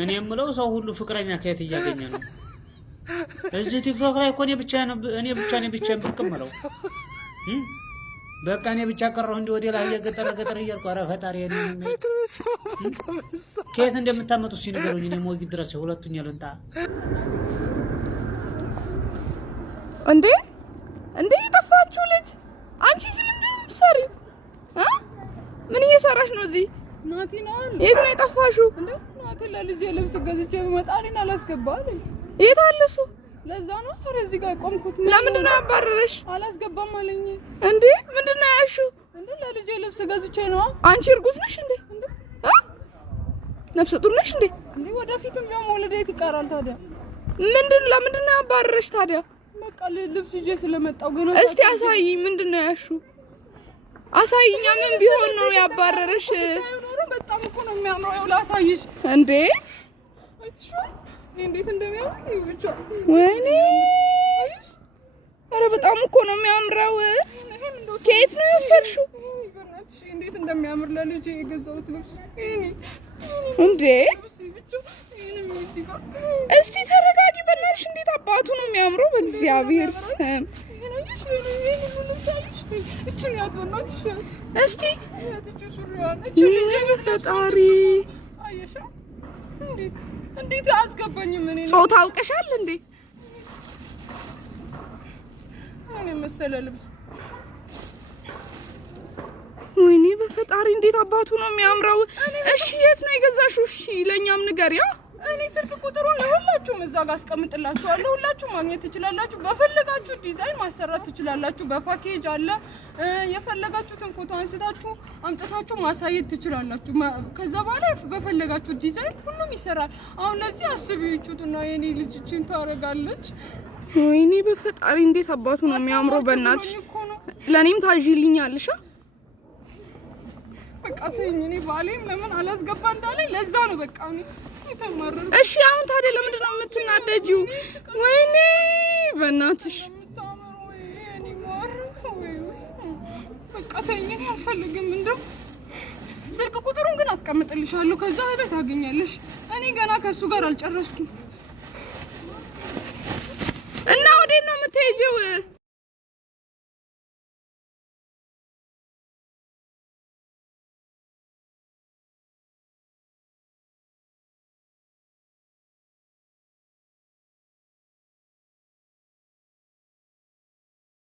እኔ የምለው ሰው ሁሉ ፍቅረኛ ከየት እያገኘ ነው? እዚህ ቲክቶክ ላይ እኮ እኔ ብቻ ብቅምለው በቃ እኔ ብቻ ቀረሁ እንደ ወዴ ላይ ገጠር እያልኩ ኧረ ፈጣሪ እኔ ከየት እንደምታመጡ ሲነገሩኝ እኔ ሞጊ ድረስ ሁለቱኛ ልንጣ እንዴ የጠፋችሁ ልጅ አንቺ ምንድን ነው የምትሰሪው? ምን እየሰራሽ ነው እዚህ? ናቲ ነው። የት ነው የጠፋሽው? ናቲ ለልጄ ልብስ ገዝቼ በመጣሪና አላስገባልኝ። የት አለ እሱ? ለዛ ነው ታዲያ እዚህ ጋር ቆምኩት። ለምንድን ነው ያባረረሽ? አላስገባም አለኝ። እንዴ ምንድን ነው ያልሽው? ለልጄ ልብስ ገዝቼ ነው። አንቺ እርጉዝ ነሽ እንዴ? ነፍሰ ጡር ነሽ እንዴ? ወደፊትም ቢሆን መውለድ የት ይቀራል ታዲያ? ለምንድን ነው ያባረረሽ ታዲያ? በቃ ልብስ ይዤ ስለመጣው ግን እስቲ አሳይኝ። ምንድን ነው ያልሽው? አሳይኛ። ምን ቢሆን ነው ያባረረሽ? በጣም እኮ ነው የሚያምረው። ያው ላሳይሽ እንዴ እንዴት እንደሚያምር ብቻ። ወይኔ ኧረ በጣም እኮ ነው የሚያምረው። ከየት ነው የወሰድሽው? እንዴት እንደሚያምር ለልጄ የገዛሁት ልብስ እንዴ። እስቲ ተረጋጊ በእናትሽ። እንዴት አባቱ ነው የሚያምረው በእግዚአብሔር ስም። እስቲ ፈጣሪ እንዴት አስገባኝም? እኔ ጾታ አውቀሻል እንዴ? እኔ መሰለ ልብስ ወይኔ በፈጣሪ እንዴት አባቱ ነው የሚያምረው። እሺ የት ነው የገዛሽው? እሺ ለኛም ንገሪያ። እኔ ስልክ ቁጥሩን ለሁላችሁም እዛ ጋር አስቀምጥላችኋለሁ። ሁላችሁም ማግኘት ትችላላችሁ። በፈለጋችሁ ዲዛይን ማሰራት ትችላላችሁ። በፓኬጅ አለ። የፈለጋችሁትን ፎቶ አንስታችሁ አምጥታችሁ ማሳየት ትችላላችሁ። ከዛ በኋላ በፈለጋችሁ ዲዛይን ሁሉም ይሰራል። አሁን ለዚህ አስቢው ይጩትና የኔ ልጅ እቺን ታረጋለች። ወይኔ በፈጣሪ እንዴት አባቱ ነው የሚያምረው። በእናትሽ ለኔም ታዥልኛለሽ። በቃ ተይኝ። እኔ ባሌም ለምን አላስገባ እንዳለ ለዛ ነው በቃ እኔ ተማረረ። እሺ አሁን ታዲያ ለምንድን ነው የምትናደጂው? ወይኔ በእናትሽ በቃ ተይኝ። እኔ አልፈልግም። እንደው ስልክ ቁጥሩን ግን አስቀምጥልሻለሁ። ከዛ ሄደህ ታገኛለሽ። እኔ ገና ከሱ ጋር አልጨረስኩም። እና ወዴት ነው የምትሄጂው?